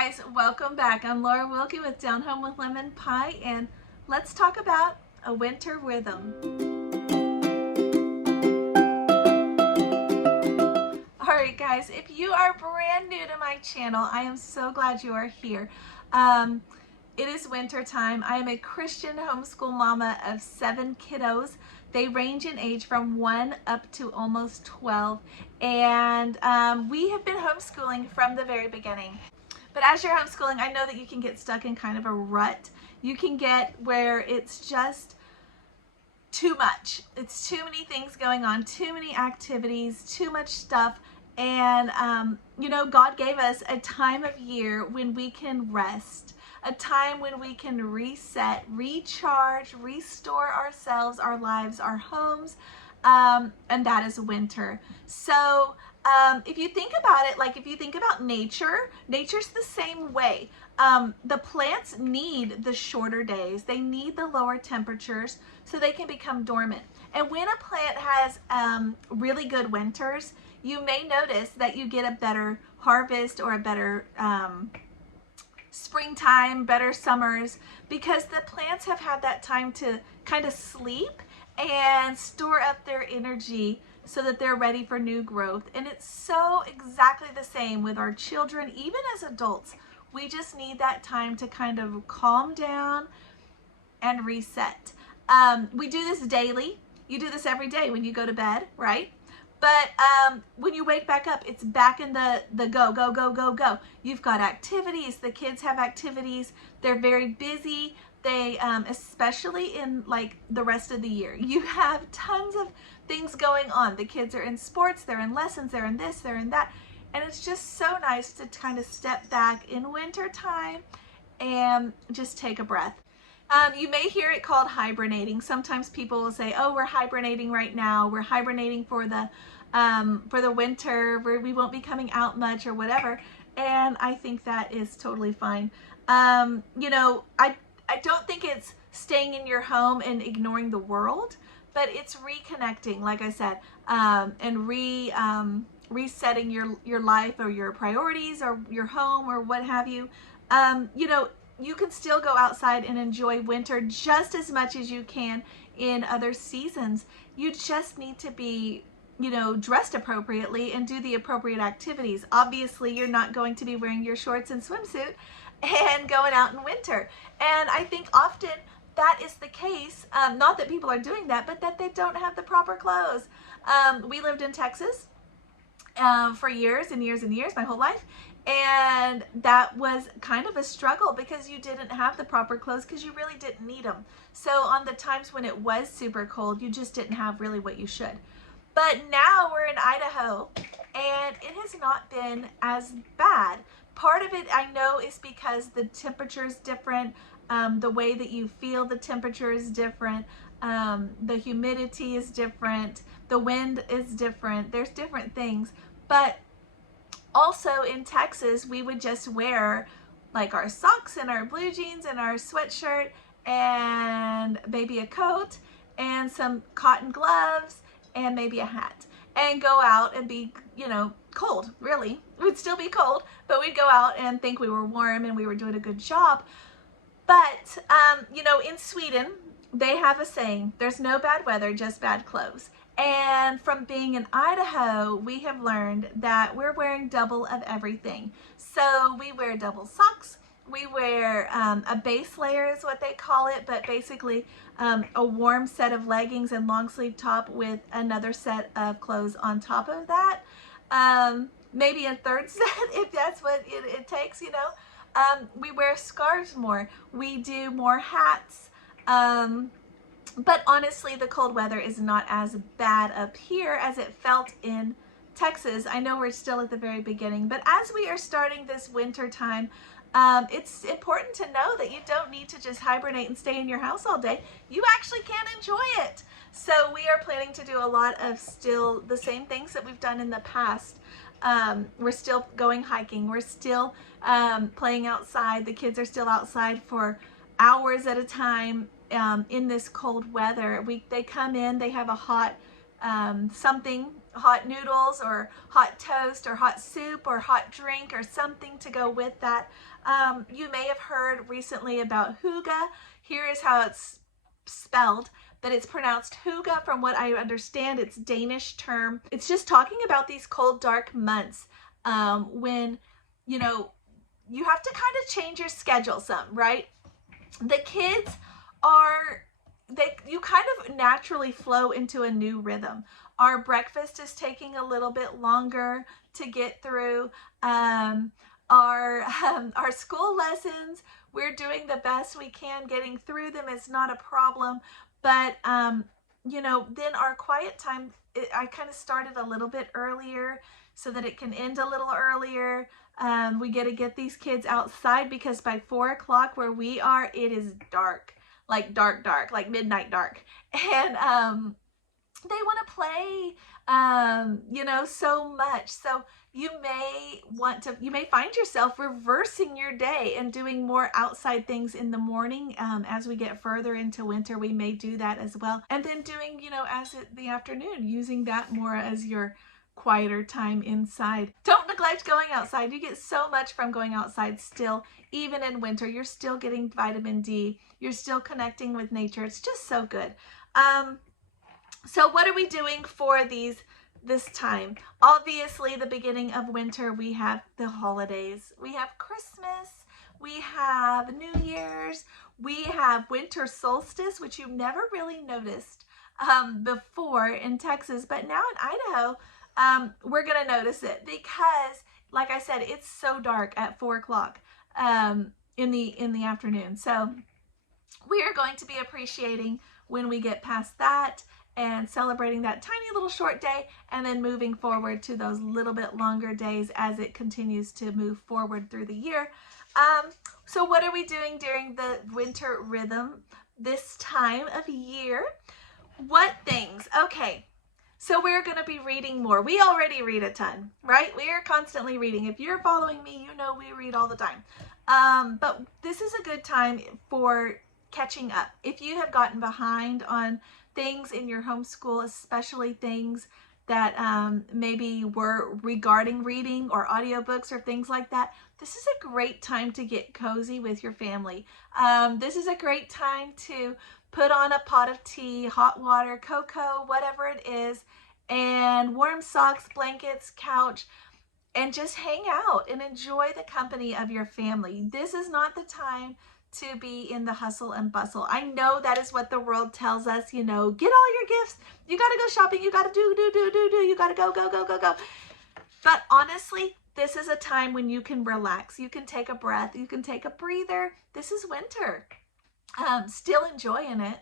guys, welcome back. I'm Laura Wilkie with Down Home with Lemon Pie, and let's talk about a winter rhythm. Alright guys, if you are brand new to my channel, I am so glad you are here. It is winter time. I am a Christian homeschool mama of 7 kiddos. They range in age from 1 up to almost 12, and we have been homeschooling from the very beginning. But as you're homeschooling, I know that you can get stuck in kind of a rut. You can get where it's just too much. It's too many things going on, too many activities, too much stuff. And, you know, God gave us a time of year when we can rest, a time when we can reset, recharge, restore ourselves, our lives, our homes, and that is winter. So if you think about it, like if you think about nature, nature's the same way. The plants need the shorter days. They need the lower temperatures so they can become dormant. And when a plant has really good winters, you may notice that you get a better harvest or a better springtime, better summers, because the plants have had that time to kind of sleep and store up their energy so that they're ready for new growth. And it's so exactly the same with our children, even as adults. We just need that time to kind of calm down and reset. We do this daily. You do this every day when you go to bed, right? But when you wake back up, it's back in the go, go, go, go, go. You've got activities. The kids have activities. They're very busy. They, especially in like the rest of the year, you have tons of things going on. The kids are in sports, they're in lessons, they're in this, they're in that. And it's just so nice to kind of step back in winter time and just take a breath. You may hear it called hibernating. Sometimes people will say, oh, we're hibernating right now. We're hibernating for the winter, where we won't be coming out much or whatever. And I think that is totally fine. You know, I don't think it's staying in your home and ignoring the world, but it's reconnecting, like I said, and resetting your life or your priorities or your home or what have you. You know, you can still go outside and enjoy winter just as much as you can in other seasons. You just need to be, you know, dressed appropriately and do the appropriate activities. Obviously, you're not going to be wearing your shorts and swimsuit and going out in winter. And I think often that is the case, not that people are doing that, but that they don't have the proper clothes. We lived in Texas for years and years and years, my whole life. And that was kind of a struggle because you didn't have the proper clothes because you really didn't need them. So on the times when it was super cold, you just didn't have really what you should. But now we're in Idaho and it has not been as bad. Part of it I know is because the temperature is different. The way that you feel the temperature is different. The humidity is different. The wind is different. There's different things. But also in Texas, we would just wear like our socks and our blue jeans and our sweatshirt and maybe a coat and some cotton gloves and maybe a hat and go out and be, you know, cold, really. It would still be cold, but we'd go out and think we were warm and we were doing a good job. But, you know, in Sweden, they have a saying, there's no bad weather, just bad clothes. And from being in Idaho, we have learned that we're wearing double of everything. So we wear double socks. We wear a base layer is what they call it, but basically a warm set of leggings and long sleeve top with another set of clothes on top of that. Maybe a third set if that's what it takes, you know. We wear scarves more. We do more hats. But honestly, the cold weather is not as bad up here as it felt in Texas. I know we're still at the very beginning, but as we are starting this winter time, it's important to know that you don't need to just hibernate and stay in your house all day. You actually can enjoy it. So we are planning to do a lot of still the same things that we've done in the past. We're still going hiking. We're still playing outside. The kids are still outside for hours at a time. In this cold weather, they come in, they have a hot something hot noodles or hot toast or hot soup or hot drink or something to go with that. You may have heard recently about hygge. Here is how it's spelled, but it's pronounced hygge from what I understand. It's a Danish term. It's just talking about these cold, dark months when, you know, you have to kind of change your schedule some, right? The kids are, you kind of naturally flow into a new rhythm. Our breakfast is taking a little bit longer to get through. Our school lessons, we're doing the best we can. Getting through them is not a problem. But, you know, then our quiet time, I kind of started a little bit earlier so that it can end a little earlier. We get to get these kids outside because by 4 o'clock where we are, it is dark, like dark, like midnight dark. And they want to play, you know, so much. So you may find yourself reversing your day and doing more outside things in the morning. As we get further into winter, we may do that as well. And then doing, you know, the afternoon, using that more as your quieter time inside. Don't neglect going outside. You get so much from going outside still. Even in winter, you're still getting vitamin D. You're still connecting with nature. It's just so good. So what are we doing for this time? Obviously, the beginning of winter, we have the holidays. We have Christmas. We have New Year's. We have winter solstice, which you've never really noticed before in Texas, but now in Idaho, we're going to notice it because, like I said, it's so dark at 4 o'clock in the afternoon. So we are going to be appreciating when we get past that and celebrating that tiny little short day and then moving forward to those little bit longer days as it continues to move forward through the year. So what are we doing during the winter rhythm this time of year? What things? Okay. So we're going to be reading more. We already read a ton, right? We are constantly reading. If you're following me, you know we read all the time. But this is a good time for catching up. If you have gotten behind on things in your homeschool, especially things that maybe were regarding reading or audiobooks or things like that, this is a great time to get cozy with your family. This is a great time to put on a pot of tea, hot water, cocoa, whatever it is, and warm socks, blankets, couch, and just hang out and enjoy the company of your family. This is not the time to be in the hustle and bustle. I know that is what the world tells us, you know, get all your gifts, you got to go shopping, you got to do, you got to go. But honestly, this is a time when you can relax, you can take a breath, you can take a breather. This is winter. Still enjoying it,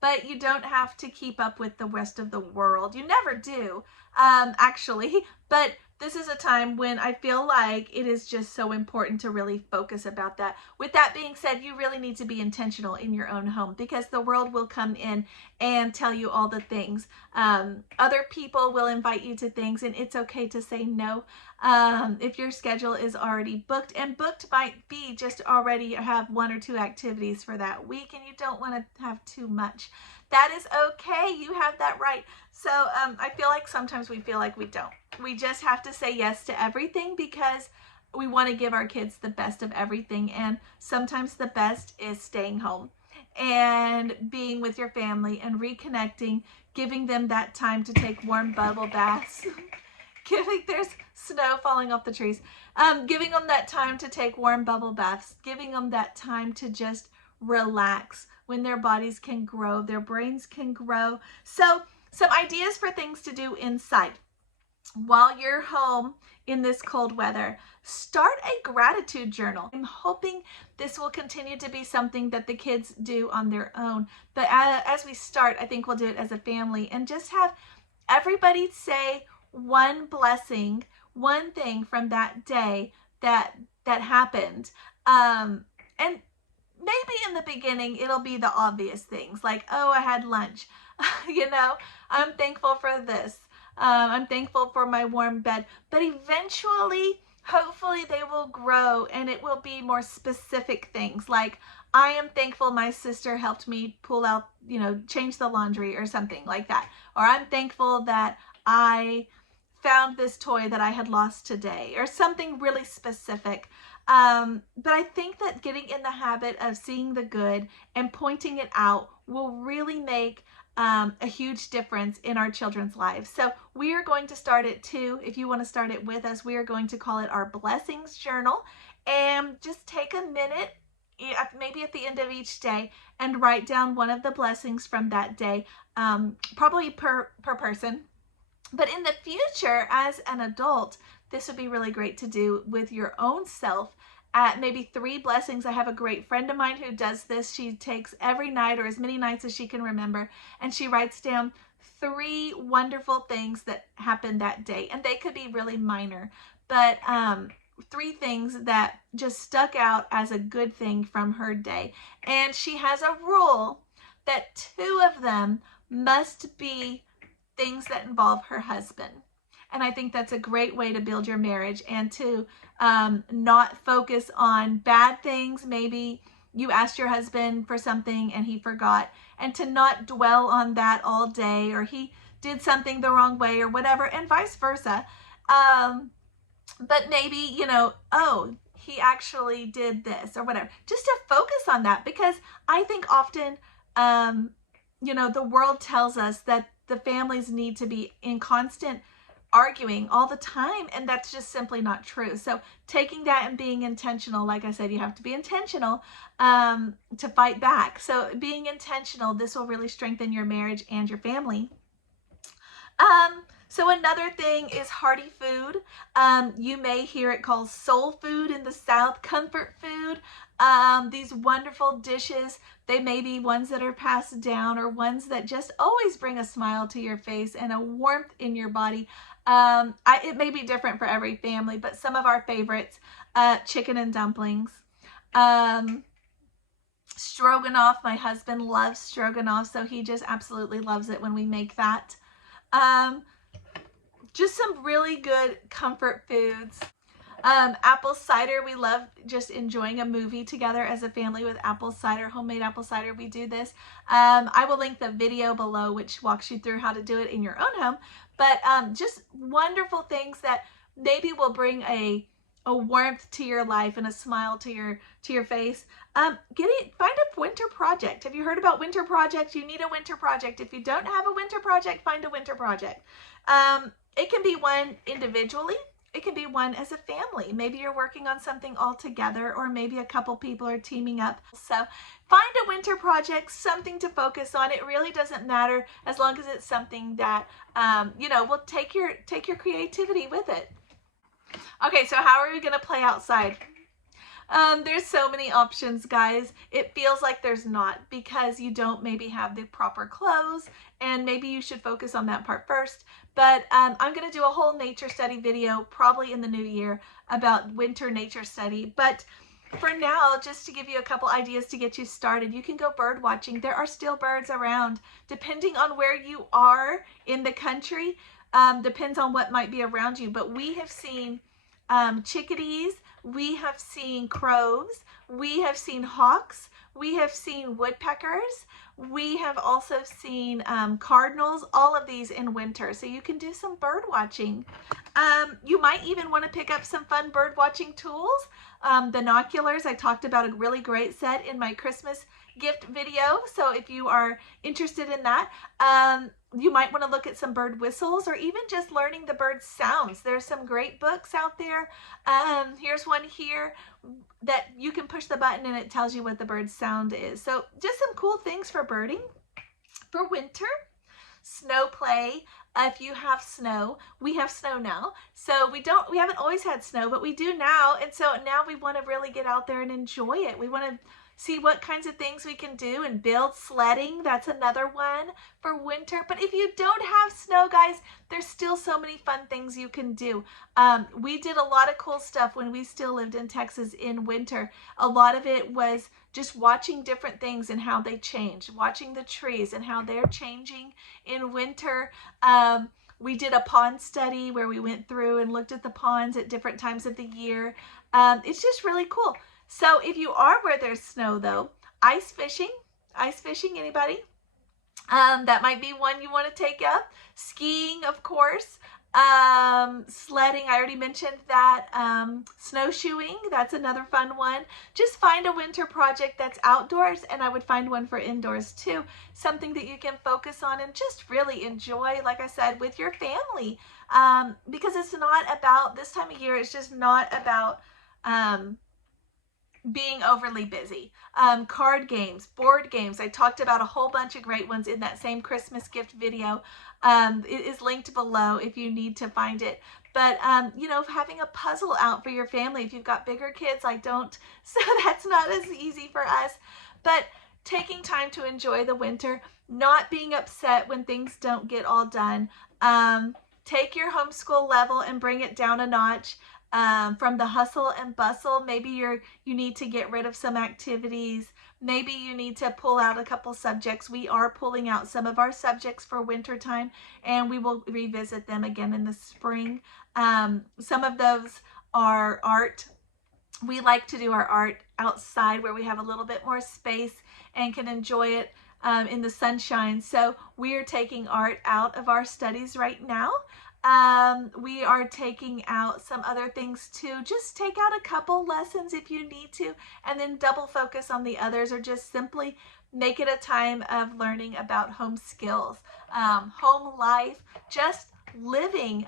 but you don't have to keep up with the rest of the world. You never do, actually, but this is a time when I feel like it is just so important to really focus about that. With that being said, you really need to be intentional in your own home because the world will come in and tell you all the things. Other people will invite you to things and it's okay to say no. If your schedule is already booked, and booked might be just already have 1 or 2 activities for that week and you don't want to have too much. That is okay. You have that right. So I feel like sometimes we feel like we don't. We just have to say yes to everything because we want to give our kids the best of everything. And sometimes the best is staying home and being with your family and reconnecting, giving them that time to take warm bubble baths. There's snow falling off the trees. Giving them that time to take warm bubble baths, giving them that time to just relax when their bodies can grow, their brains can grow. So some ideas for things to do inside. While you're home in this cold weather, start a gratitude journal. I'm hoping this will continue to be something that the kids do on their own. But as we start, I think we'll do it as a family and just have everybody say one blessing, one thing from that day that happened. And maybe in the beginning, it'll be the obvious things like, oh, I had lunch. You know, I'm thankful for this. I'm thankful for my warm bed. But eventually, hopefully they will grow and it will be more specific things like, I am thankful my sister helped me pull out, you know, change the laundry or something like that. Or I'm thankful that I found this toy that I had lost today, or something really specific. But I think that getting in the habit of seeing the good and pointing it out will really make a huge difference in our children's lives. So we are going to start it too. If you want to start it with us, we are going to call it our Blessings Journal, and just take a minute, maybe at the end of each day, and write down one of the blessings from that day, probably per person. But in the future, as an adult, this would be really great to do with your own self. At maybe 3 blessings. I have a great friend of mine who does this. She takes every night, or as many nights as she can remember, and she writes down 3 wonderful things that happened that day. And they could be really minor, but 3 things that just stuck out as a good thing from her day. And she has a rule that 2 of them must be things that involve her husband. And I think that's a great way to build your marriage, and to not focus on bad things. Maybe you asked your husband for something and he forgot, and to not dwell on that all day, or he did something the wrong way or whatever, and vice versa. But maybe, you know, oh, he actually did this or whatever, just to focus on that. Because I think often, you know, the world tells us that the families need to be in constant arguing all the time, and that's just simply not true. So taking that and being intentional, like I said, you have to be intentional to fight back. So being intentional, this will really strengthen your marriage and your family. So another thing is hearty food. You may hear it called soul food in the South, comfort food. These wonderful dishes, they may be ones that are passed down, or ones that just always bring a smile to your face and a warmth in your body. It may be different for every family, but some of our favorites, chicken and dumplings. Stroganoff, my husband loves stroganoff, so he just absolutely loves it when we make that. Just some really good comfort foods. Apple cider, we love just enjoying a movie together as a family with apple cider, homemade apple cider. We do this. I will link the video below which walks you through how to do it in your own home. But just wonderful things that maybe will bring a warmth to your life and a smile to your face. Find a winter project. Have you heard about winter projects? You need a winter project. If you don't have a winter project, find a winter project. It can be one individually. It can be one as a family. Maybe you're working on something all together, or maybe a couple people are teaming up. So find a winter project, something to focus on. It really doesn't matter, as long as it's something that, you know, will take your creativity with it. Okay, so how are we going to play outside? There's so many options, guys. It feels like there's not, because you don't maybe have the proper clothes, and maybe you should focus on that part first. But I'm going to do a whole nature study video probably in the new year about winter nature study. But for now, just to give you a couple ideas to get you started, you can go bird watching. There are still birds around, depending on where you are in the country. Depends on what might be around you. But we have seen chickadees, we have seen crows, we have seen hawks, we have seen woodpeckers, we have also seen cardinals, all of these in winter. So you can do some bird watching. You might even want to pick up some fun bird watching tools. Binoculars, I talked about a really great set in my Christmas gift video. So if you are interested in that, you might want to look at some bird whistles, or even just learning the bird sounds. There's some great books out there. Here's one here that you can push the button and it tells you what the bird's sound is. So just some cool things for birding. For winter, snow play. If you have snow, we have snow now. So we haven't always had snow, but we do now. And so now we want to really get out there and enjoy it. We want to see what kinds of things we can do and build. Sledding, that's another one for winter. But if you don't have snow, guys, there's still so many fun things you can do. We did a lot of cool stuff when we still lived in Texas in winter. A lot of it was just watching different things and how they change, watching the trees and how they're changing in winter. We did a pond study where we went through and looked at the ponds at different times of the year. It's just really cool. So if you are where there's snow though, ice fishing, anybody? That might be one you want to take up. Skiing, of course. Sledding, I already mentioned that. Snowshoeing, that's another fun one. Just find a winter project that's outdoors, and I would find one for indoors too. Something that you can focus on and just really enjoy, like I said, with your family. Because it's not about, this time of year, it's just not about being overly busy. Card games, board games. I talked about a whole bunch of great ones in that same Christmas gift video. It is linked below if you need to find it. But, you know, having a puzzle out for your family. If you've got bigger kids, I don't, so that's not as easy for us. But taking time to enjoy the winter, not being upset when things don't get all done. Take your homeschool level and bring it down a notch. From the hustle and bustle, maybe you need to get rid of some activities. Maybe you need to pull out a couple subjects. We are pulling out some of our subjects for winter time, and we will revisit them again in the spring. Some of those are art. We like to do our art outside where we have a little bit more space and can enjoy it in the sunshine. So we are taking art out of our studies right now. We are taking out some other things too. Just take out a couple lessons if you need to, and then double focus on the others, or just simply make it a time of learning about home skills, home life, just living.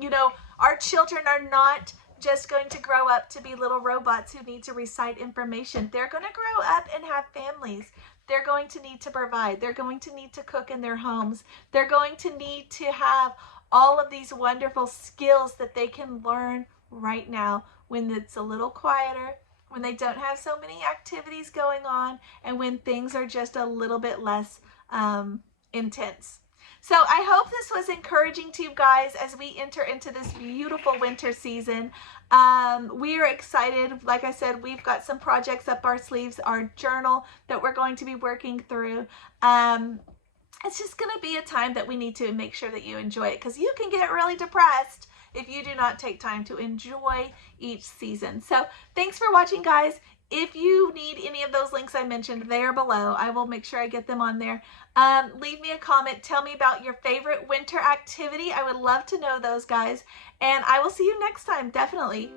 You know, our children are not just going to grow up to be little robots who need to recite information. They're going to grow up and have families. They're going to need to provide. They're going to need to cook in their homes. They're going to need to have all of these wonderful skills that they can learn right now when it's a little quieter, when they don't have so many activities going on, and when things are just a little bit less intense. So I hope this was encouraging to you guys as we enter into this beautiful winter season. We are excited. Like I said, we've got some projects up our sleeves, our journal that we're going to be working through. It's just going to be a time that we need to make sure that you enjoy it, because you can get really depressed if you do not take time to enjoy each season. So thanks for watching, guys. If you need any of those links I mentioned, they are below. I will make sure I get them on there. Leave me a comment. Tell me about your favorite winter activity. I would love to know those, guys. And I will see you next time, definitely.